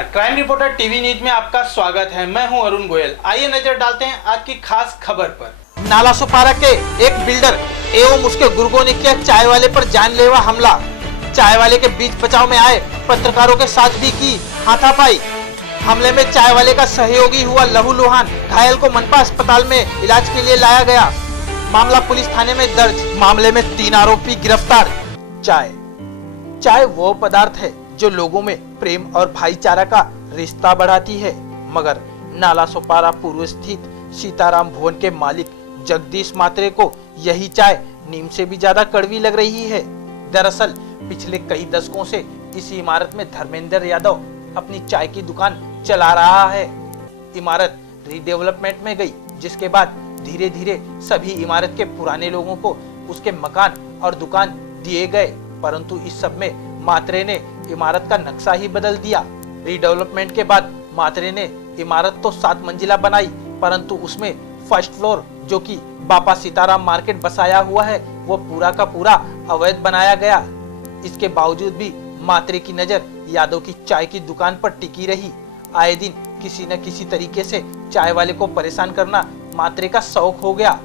नमस्कार, crime reporter TV news में आपका स्वागत है। मैं हूं अरुण गोयल। आइए नजर डालते हैं आज की खास खबर पर। नाला सुपारा के एक बिल्डर एवं उसके गुर्गों ने किया चाय वाले पर जानलेवा हमला। चाय वाले के बीच बचाव में आए पत्रकारों के साथ भी की हाथापाई। हमले में चाय वाले का सहयोगी हुआ लहूलुहान। घायल को मनपा अस्पताल में इलाज के लिए लाया गया। मामला पुलिस थाने में दर्ज। मामले में 3 आरोपी गिरफ्तार। चाय वो पदार्थ है जो लोगों में प्रेम और भाईचारा का रिश्ता बढ़ाती है, मगर नाला सुपारा पूर्व स्थित सीताराम भवन के मालिक जगदीश मात्रे को यही चाय नीम से भी ज्यादा कड़वी लग रही है। दरअसल पिछले कई दशकों से इस इमारत में धर्मेंद्र यादव अपनी चाय की दुकान चला रहा है। इमारत रीडेवलपमेंट में गई, जिसके बाद धीरे धीरे सभी इमारत के पुराने लोगों को उसके मकान और दुकान दिए गए, परंतु इस सब में मात्रे ने इमारत का नक्शा ही बदल दिया। रीडेवलपमेंट के बाद मात्रे ने इमारत तो 7 मंजिला बनाई, परंतु उसमें फर्स्ट फ्लोर जो कि बापा सीताराम मार्केट बसाया हुआ है, वो पूरा का पूरा अवैध बनाया गया। इसके बावजूद भी मात्रे की नजर यादव की चाय की दुकान पर टिकी रही। आए दिन किसी न किसी तरीके से चाय वाले को परेशान करना मात्रे का शौक हो गया।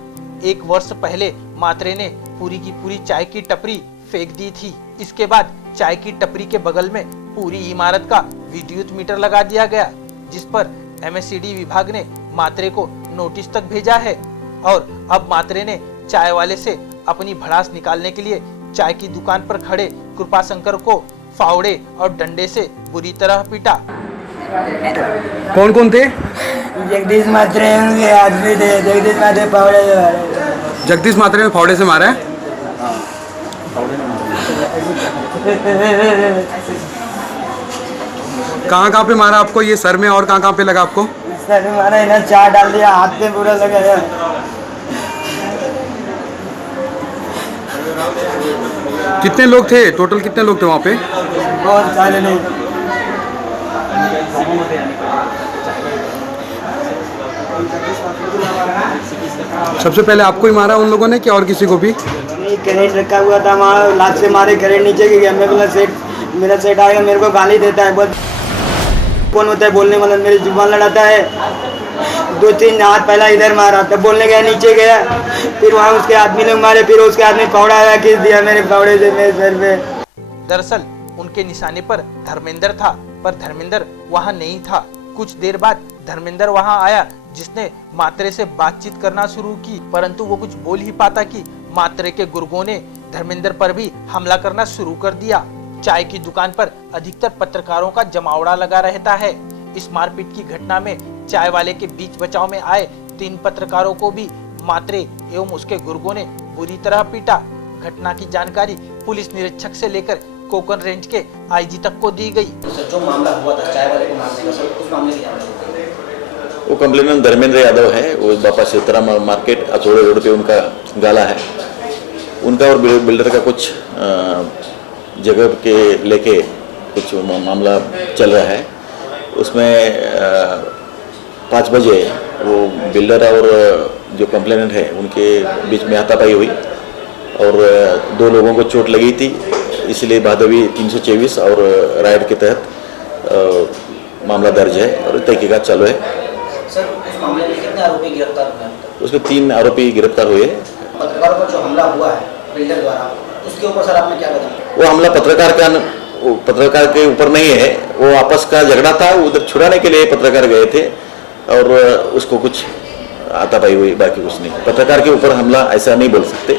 1 वर्ष पहले मात्रे ने पूरी की पूरी चाय की टपरी फेंक दी थी। इसके बाद चाय की टपरी के बगल में पूरी इमारत का विद्युत मीटर लगा दिया गया, जिस पर एमएससीडी विभाग ने मात्रे को नोटिस तक भेजा है। और अब मात्रे ने चाय वाले से अपनी भड़ास निकालने के लिए चाय की दुकान पर खड़े कृपाशंकर को फावड़े और डंडे से बुरी तरह पीटा। कौन कौन थे? जगदीश मात्रे उनके आदमी थे। जगदीश मात्रे फावड़े से मारे। जगदीश मात्रे ने फावड़े से मारा है। कहाँ पे मारा आपको? ये सर में और कहाँ पे लगा आपको? सर में मारा, इन्हें चार डाल दिया, हाथ में पूरा लगा। कितने लोग थे टोटल? कितने लोग थे वहाँ पे? बहुत सारे लोग। सबसे पहले आपको ही मारा उन लोगों ने कि और किसी को भी? करेंट रखा हुआ था, वहाँ लात से मारे, करेंट नीचे गिर गया। मेरा सेठ आएगा, मेरे को गाली देता है, बहुत कौन होता है बोलने वाला, मेरी जुबान लड़ाता है। 2-3 हाथ पहला इधर मारा, तब बोलने गया, नीचे गया, फिर वहाँ उसके आदमी लोग मारे, फिर उसके आदमी फावड़ा आया, खींच दिया मेरे फावड़े से मेरे सर पे। दरअसल उनके निशाने पर धर्मेंद्र था, पर धर्मेंद्र वहाँ नहीं था। कुछ देर बाद धर्मेंद्र वहाँ आया, जिसने मात्रे से बातचीत करना शुरू की, परंतु वो कुछ बोल ही पाता कि मात्रे के गुर्गों ने धर्मेंद्र पर भी हमला करना शुरू कर दिया। चाय की दुकान पर अधिकतर पत्रकारों का जमावड़ा लगा रहता है। इस मारपीट की घटना में चाय वाले के बीच बचाव में आए 3 पत्रकारों को भी मात्रे एवं उसके गुर्गों ने बुरी तरह पीटा। घटना की जानकारी पुलिस निरीक्षक से लेकर कोकन रेंज के आईजी तक को दी गई। जो मामला हुआ था चाय वाले को मारने का, सर उस मामले की जानकारी। वो कंप्लेनेंट धर्मेंद्र यादव है। वो बापा सीताराम मार्केट अचोड़े रोड पे उनका गाला है। उनका और बिल्डर का कुछ जगह के लेके कुछ मामला चल रहा है। उसमें 5 बजे वो बिल्डर और जो कंप्लेनेंट है उनके बीच में हाथापाई हुई और 2 लोगों को चोट लगी थी। इसलिए भादवी 324 और राइट के तहत मामला दर्ज है और तहकीकात चालू है। सर उस मामले में कितने आरोपी गिरफ्तार हुए? उसमें 3 आरोपी गिरफ्तार हुए। पत्रकारों पर जो हमला हुआ है बिल्डर द्वारा, उसके ऊपर सर आपने क्या बताया? वो हमला पत्रकार के ऊपर नहीं है। वो आपस का झगड़ा था, उधर छुड़ाने के लिए पत्रकार गए थे और उसको कुछ हाथापाई हुई, बाकी कुछ नहीं। पत्रकार के ऊपर हमला ऐसा नहीं बोल सकते।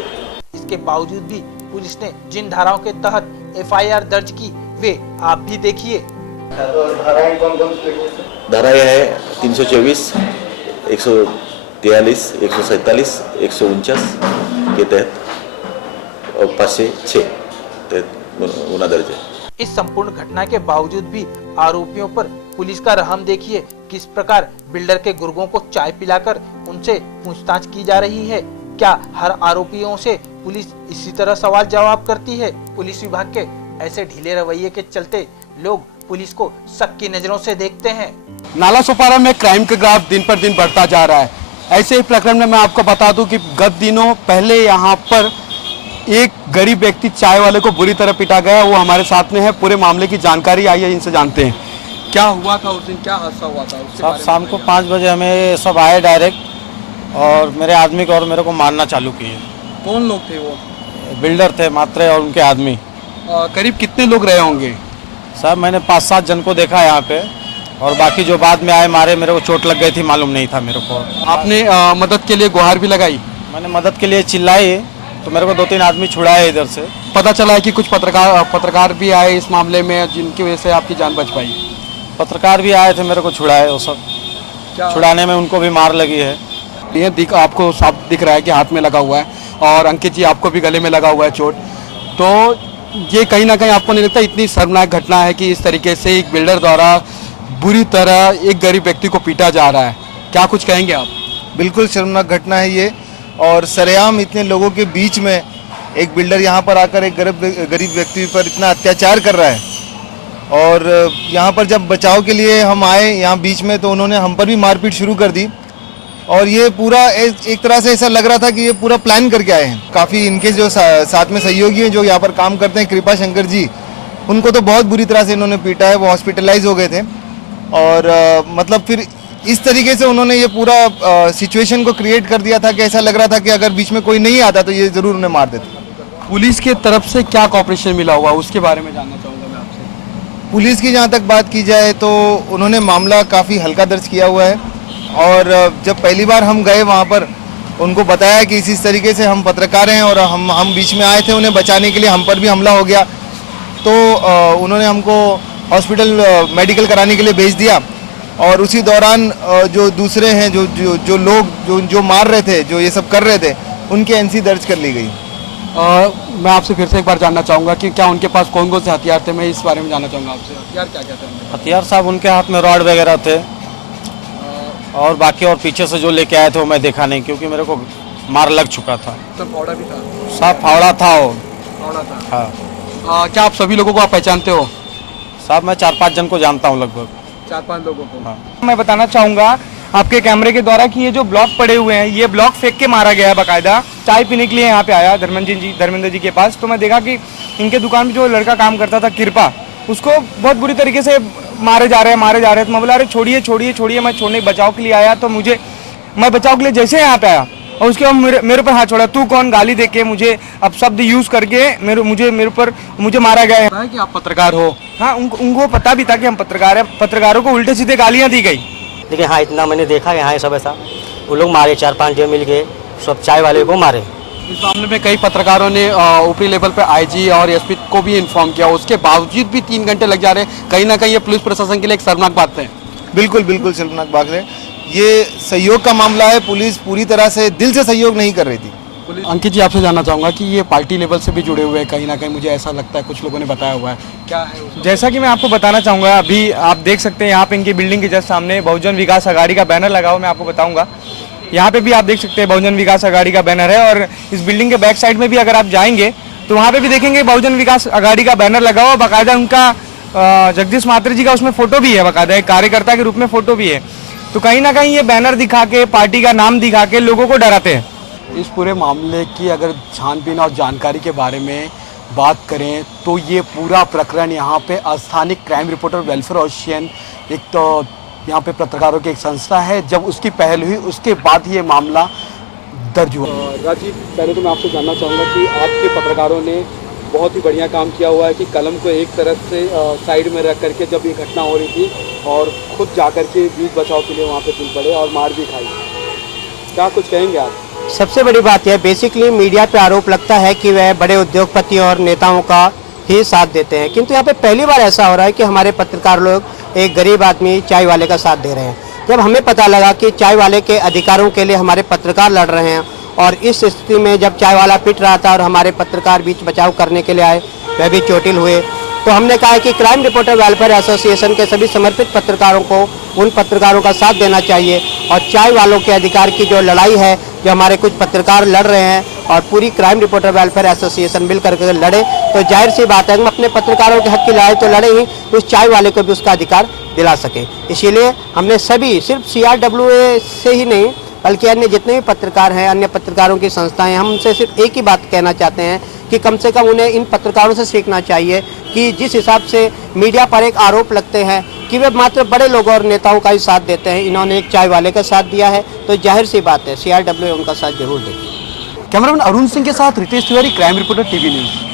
इसके बावजूद भी पुलिस ने जिन धाराओं के तहत FIR दर्ज की वे आप भी देखिए। धारा यह है 324, 143, 147, 149 के तहत और 5 से 6 तहत गुना दर्ज है। इस संपूर्ण घटना के बावजूद भी आरोपियों पर पुलिस का रहम देखिए। किस प्रकार बिल्डर के गुर्गों को चाय पिलाकर उनसे पूछताछ की जा रही है। क्या हर आरोपियों से पुलिस इसी तरह सवाल जवाब करती है? पुलिस विभाग के ऐसे ढीले रवैये के चलते लोग पुलिस को शक की नजरों से देखते हैं। नाला सुपारा में क्राइम का ग्राफ दिन पर दिन बढ़ता जा रहा है। ऐसे ही प्रकरण में मैं आपको बता दूं कि गत दिनों पहले यहाँ पर एक गरीब व्यक्ति चाय वाले को बुरी तरह पिटा गया। वो हमारे साथ में है, पूरे मामले की जानकारी आई है, इनसे जानते हैं। क्या हुआ था उस दिन, क्या हादसा हुआ था उसके साहब बारे में शाम को बताइए। 5 बजे हमें सब आए डायरेक्ट और मेरे आदमी को और मेरे को मारना चालू किए। कौन लोग थे वो? बिल्डर थे मात्रे और उनके आदमी। करीब कितने लोग रहे होंगे? साहब मैंने 5-7 जन को देखा यहाँ पे और बाकी जो बाद में आए मारे, मेरे को चोट लग गई थी, मालूम नहीं था मेरे को। आपने मदद के लिए गुहार भी लगाई? मैंने मदद के लिए चिल्लाई तो मेरे को 2-3 आदमी छुड़ाए इधर से। पता चला है कि कुछ पत्रकार भी आए इस मामले में जिनकी वजह से आपकी जान बच पाई। पत्रकार भी आए थे, मेरे को छुड़ाए, वो सब छुड़ाने में उनको भी मार लगी है। ये आपको साफ दिख रहा है कि हाथ में लगा हुआ है और अंकित जी आपको भी गले में लगा हुआ है चोट। तो ये कहीं ना कहीं आपको नहीं लगता इतनी शर्मनाक घटना है कि इस तरीके से एक बिल्डर द्वारा बुरी तरह एक गरीब व्यक्ति को पीटा जा रहा है? क्या कुछ कहेंगे आप? बिल्कुल शर्मनाक घटना है ये, और सरेआम इतने लोगों के बीच में एक बिल्डर यहाँ पर आकर एक गरीब व्यक्ति पर इतना अत्याचार कर रहा है। और यहाँ पर जब बचाव के लिए हम आए यहाँ बीच में तो उन्होंने हम पर भी मारपीट शुरू कर दी। और ये पूरा एक तरह से ऐसा लग रहा था कि ये पूरा प्लान करके आए हैं। काफ़ी इनके जो साथ में सहयोगी हैं जो यहाँ पर काम करते हैं, कृपा शंकर जी, उनको तो बहुत बुरी तरह से इन्होंने पीटा है, वो हॉस्पिटलाइज हो गए थे। और मतलब फिर इस तरीके से उन्होंने ये पूरा सिचुएशन को क्रिएट कर दिया था कि ऐसा लग रहा था कि अगर बीच में कोई नहीं आता तो ये ज़रूर उन्हें मार देते। पुलिस के तरफ से क्या कॉपरेशन मिला हुआ उसके बारे में जानना चाहूँगा मैं आपसे। पुलिस की जहाँ तक बात की जाए तो उन्होंने मामला काफ़ी हल्का दर्ज किया हुआ है। और जब पहली बार हम गए वहाँ पर उनको बताया कि इस तरीके से हम पत्रकार हैं और हम बीच में आए थे उन्हें बचाने के लिए, हम पर भी हमला हो गया, तो उन्होंने हमको हॉस्पिटल मेडिकल कराने के लिए भेज दिया। और उसी दौरान जो दूसरे हैं जो लोग जो मार रहे थे, जो ये सब कर रहे थे, उनकी एनसी दर्ज कर ली गई। मैं आपसे फिर से एक बार जानना चाहूँगा कि क्या उनके पास कौन कौन से हथियार थे? मैं इस बारे में जानना चाहूँगा आपसे। हथियार क्या क्या थे? हथियार साहब उनके हाथ में रॉड वगैरह थे और बाकी और पीछे से जो लेके आए थे वो मैं देखा नहीं क्योंकि मेरे को मार लग चुका था। तो फावड़ा भी था? साहब फावड़ा था वो। फावड़ा था? हाँ। क्या आप सभी लोगों को आप पहचानते हो? साहब मैं 4-5 जन को जानता हूँ लगभग। 4-5 लोगों को? हाँ। मैं बताना चाहूँगा आपके कैमरे के द्वारा कि ये जो ब्लॉक पड़े हुए हैं, ये ब्लॉक फेंक के मारा गया है। बाकायदा चाय पीने के लिए यहाँ पे आया धर्मेंद्र जी के पास, तो मैं देखा कि इनके दुकान में जो लड़का काम करता था कृपा, उसको बहुत बुरी तरीके से मारे जा रहे हैं। तो मैं बोला अरे छोड़िए, मैं छोड़ने बचाव के लिए आया। तो मैं बचाव के लिए जैसे यहाँ पे आया और उसके बाद मेरे ऊपर हाथ छोड़ा, तू कौन, गाली दे के मुझे अब शब्द यूज करके मुझे मारा गया है। पता है कि आप पत्रकार हो? हाँ, उनको पता भी था कि हम पत्रकार हैं। पत्रकारों को उल्टे सीधे गालियाँ दी गई। देखिए हाँ, इतना मैंने देखा यहाँ है सब ऐसा, वो लोग मारे 4-5 जन मिल के सब चाय वाले को मारे। इस मामले में कई पत्रकारों ने ऊपरी लेवल पे आईजी और एसपी को भी इन्फॉर्म किया, उसके बावजूद भी 3 घंटे लग जा रहे हैं। कहीं ना कहीं ये पुलिस प्रशासन के लिए एक शर्मनाक बात है। बिल्कुल शर्मनाक बात है। ये सहयोग का मामला है, पुलिस पूरी तरह से दिल से सहयोग नहीं कर रही थी। अंकित जी आपसे जानना चाहूँगा कि ये पार्टी लेवल से भी जुड़े हुए हैं कहीं ना कहीं, मुझे ऐसा लगता है, कुछ लोगों ने बताया हुआ है, क्या है? जैसा कि मैं आपको बताना चाहूँगा, अभी आप देख सकते हैं यहाँ पे इनकी बिल्डिंग के जस्ट सामने बहुजन विकास अघाड़ी का बैनर लगा हुआ। मैं आपको बताऊँगा, यहाँ पे भी आप देख सकते हैं बहुजन विकास अघाड़ी का बैनर है। और इस बिल्डिंग के बैक साइड में भी अगर आप जाएंगे तो वहाँ पे भी देखेंगे बहुजन विकास अघाड़ी का बैनर लगा हुआ। बाकायदा उनका जगदीश मात्री जी का उसमें फोटो भी है, बाकायदा एक कार्यकर्ता के रूप में फोटो भी है। तो कहीं ना कहीं ये बैनर दिखा के, पार्टी का नाम दिखा के लोगों को डराते हैं। इस पूरे मामले की अगर छानबीन और जानकारी के बारे में बात करें तो ये पूरा प्रकरण यहाँ पे स्थानिक क्राइम रिपोर्टर वेलफेयर एसोसिएशन, एक तो यहाँ पे पत्रकारों की एक संस्था है, जब उसकी पहल हुई उसके बाद ये मामला दर्ज हुआ। राजीव, पहले तो मैं आपसे जानना चाहूँगा कि आपके पत्रकारों ने बहुत ही बढ़िया काम किया हुआ है कि कलम को एक तरफ से साइड में रख करके जब ये घटना हो रही थी और खुद जाकर के बीच बचाव के लिए वहाँ पे चल पड़े और मार भी खाई। क्या कुछ कहेंगे आप? सबसे बड़ी बात यह, बेसिकली मीडिया पे आरोप लगता है कि वह बड़े उद्योगपति और नेताओं का ही साथ देते हैं, किंतु यहाँ पे पहली बार ऐसा हो रहा है कि हमारे पत्रकार लोग एक गरीब आदमी चाय वाले का साथ दे रहे हैं। जब हमें पता लगा कि चाय वाले के अधिकारों के लिए हमारे पत्रकार लड़ रहे हैं और इस स्थिति में जब चाय वाला पिट रहा था और हमारे पत्रकार बीच बचाव करने के लिए आए, वह भी चोटिल हुए, तो हमने कहा कि क्राइम रिपोर्टर वेलफेयर एसोसिएशन के सभी समर्पित पत्रकारों को उन पत्रकारों का साथ देना चाहिए और चाय वालों के अधिकार की जो लड़ाई है, जो हमारे कुछ पत्रकार लड़ रहे हैं और पूरी क्राइम रिपोर्टर वेलफेयर एसोसिएशन मिलकर के लड़े, तो जाहिर सी बात है हम अपने पत्रकारों के हक की लड़ाई तो लड़े ही, उस चाय वाले को भी उसका अधिकार दिला सके। इसीलिए हमने सभी, सिर्फ CRWA से ही नहीं बल्कि अन्य जितने भी पत्रकार हैं, अन्य पत्रकारों की संस्थाएं, हम उनसे सिर्फ एक ही बात कहना चाहते हैं कि कम से कम उन्हें इन पत्रकारों से सीखना चाहिए कि जिस हिसाब से मीडिया पर एक आरोप लगते हैं कि वे मात्र बड़े लोगों और नेताओं का ही साथ देते हैं, इन्होंने एक चाय वाले का साथ दिया है तो जाहिर सी बात है CRW उनका साथ जरूर देगी। कैमरामैन अरुण सिंह के साथ Ritesh Tiwari, crime reporter, TV news.